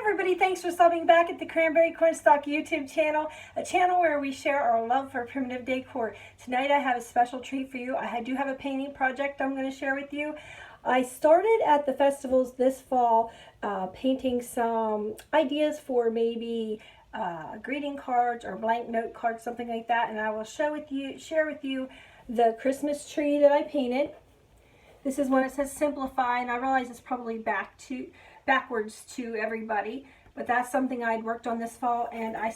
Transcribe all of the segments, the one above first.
Everybody, thanks for stopping back at the Cranberry Cornstalk YouTube channel, a channel where we share our love for primitive decor. Tonight I have a special treat for you. I do have a painting project I'm going to share with you. I started at the festivals this fall painting some ideas for maybe greeting cards or blank note cards, something like that, and I will share with you the Christmas tree that I painted. This is one that says simplify, and I realize it's probably backwards to everybody, but that's something I'd worked on this fall. And I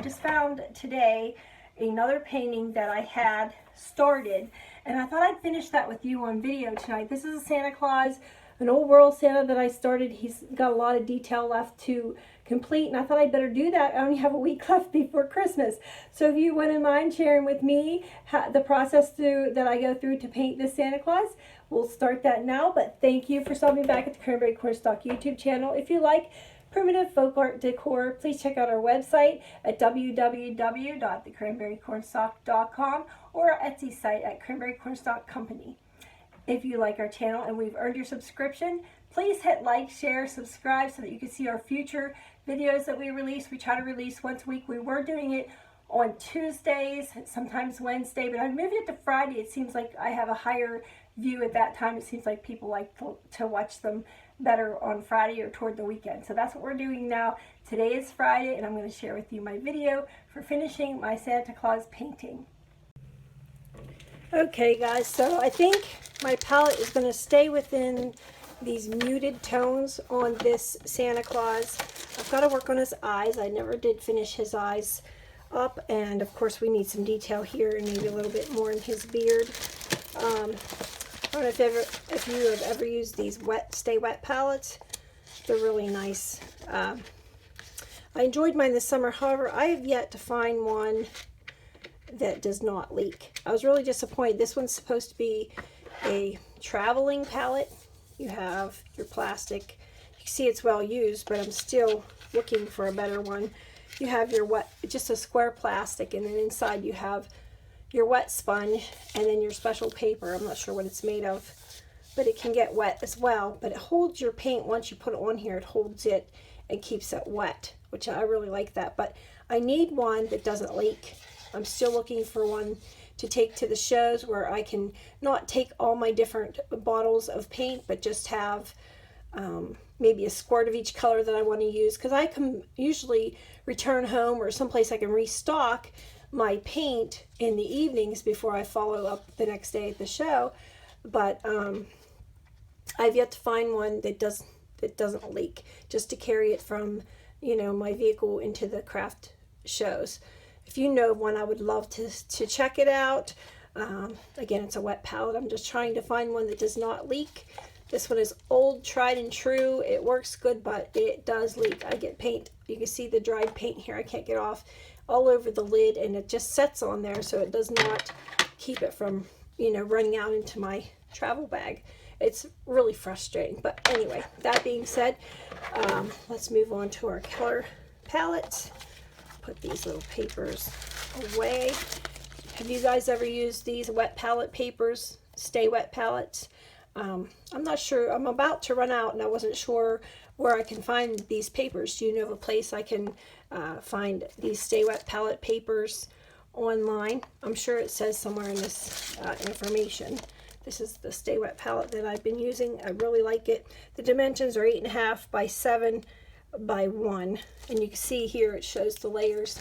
just found today another painting that I had started, and I thought I'd finish that with you on video tonight. This is a Santa Claus, an old world Santa that I started. He's got a lot of detail left to complete, and I thought I'd better do that. I only have a week left before Christmas. So if you wouldn't mind sharing with me the process that I go through to paint this Santa Claus, we'll start that now. But thank you for stopping back at the Cranberry Cornstalk YouTube channel. If you like primitive folk art decor, please check out our website at www.thecranberrycornstalk.com or our Etsy site at Cranberry Cornstalk Company. If you like our channel and we've earned your subscription, please hit like, share, subscribe so that you can see our future videos that we release. We try to release once a week. We were doing it on Tuesdays, sometimes Wednesday, but I moved it to Friday. It seems like I have a higher view at that time. It seems like people like to watch them better on Friday or toward the weekend. So that's what we're doing now. Today is Friday, and I'm going to share with you my video for finishing my Santa Claus painting. Okay guys, so I think my palette is going to stay within these muted tones on this Santa Claus. I've got to work on his eyes. I never did finish his eyes up, and of course we need some detail here and maybe a little bit more in his beard. I don't know if you have ever used these Stay Wet palettes. They're really nice. I enjoyed mine this summer. However, I have yet to find one that does not leak. I was really disappointed. This one's supposed to be a traveling palette. You have your plastic. You can see it's well used, but I'm still looking for a better one. You have your just a square plastic, and then inside you have your wet sponge and then your special paper. I'm not sure what it's made of, but it can get wet as well. But it holds your paint. Once you put it on here, it holds it and keeps it wet, which I really like that. But I need one that doesn't leak. I'm still looking for one to take to the shows where I can not take all my different bottles of paint, but just have maybe a squirt of each color that I want to use, because I can usually return home or someplace I can restock my paint in the evenings before I follow up the next day at the show. But I've yet to find one that doesn't leak, just to carry it from, you know, my vehicle into the craft shows. If you know one, I would love to check it out. Again, it's a wet palette. I'm just trying to find one that does not leak. This one is old, tried and true. It works good, but it does leak. I get paint. You can see the dried paint here. I can't get off all over the lid, and it just sets on there, so it does not keep it from, you know, running out into my travel bag. It's really frustrating. But anyway, that being said, let's move on to our color palette. Put these little papers away. Have you guys ever used these wet palette papers, Stay Wet palettes? I'm not sure. I'm about to run out, and I wasn't sure where I can find these papers. Do you know of a place I can find these Stay Wet palette papers online? I'm sure it says somewhere in this information. This is the Stay Wet palette that I've been using. I really like it. The dimensions are 8.5 by 7 by 1, and you can see here it shows the layers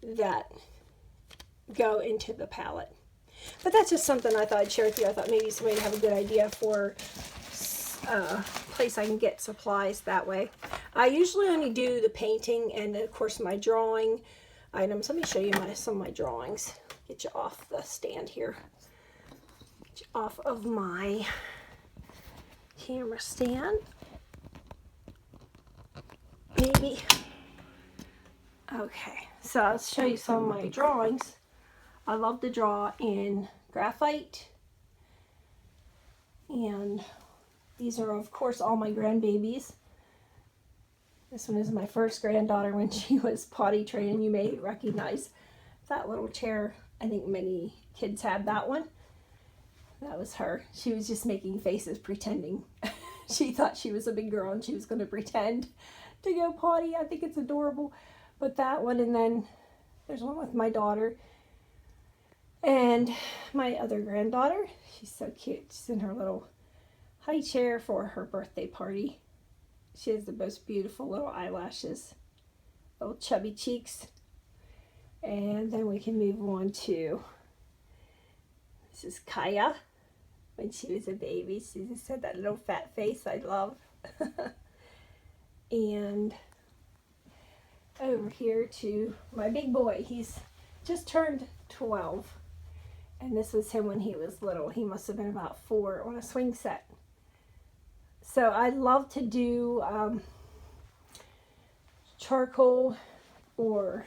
that go into the palette. But that's just something I thought I'd share with you. I thought maybe somebody would have a good idea for a place I can get supplies that way. I usually only do the painting and of course my drawing items. Let me show you some of my drawings. Get you off the stand here. Get you off of my camera stand. Maybe. Okay, so I'll show you some of my drawings. I love to draw in graphite, and these are of course all my grandbabies. This one is my first granddaughter when she was potty trained. You may recognize that little chair. I think many kids had that one. That was her. She was just making faces pretending She thought she was a big girl and she was going to pretend to go potty. I think it's adorable. But that one, and then there's one with my daughter and my other granddaughter. She's so cute. She's in her little high chair for her birthday party. She has the most beautiful little eyelashes, little chubby cheeks. And then we can move on to, this is Kaya. When she was a baby, she just had that little fat face I love. And over here to my big boy. He's just turned 12. And this was him when he was little. He must have been about 4 on a swing set. So I love to do charcoal or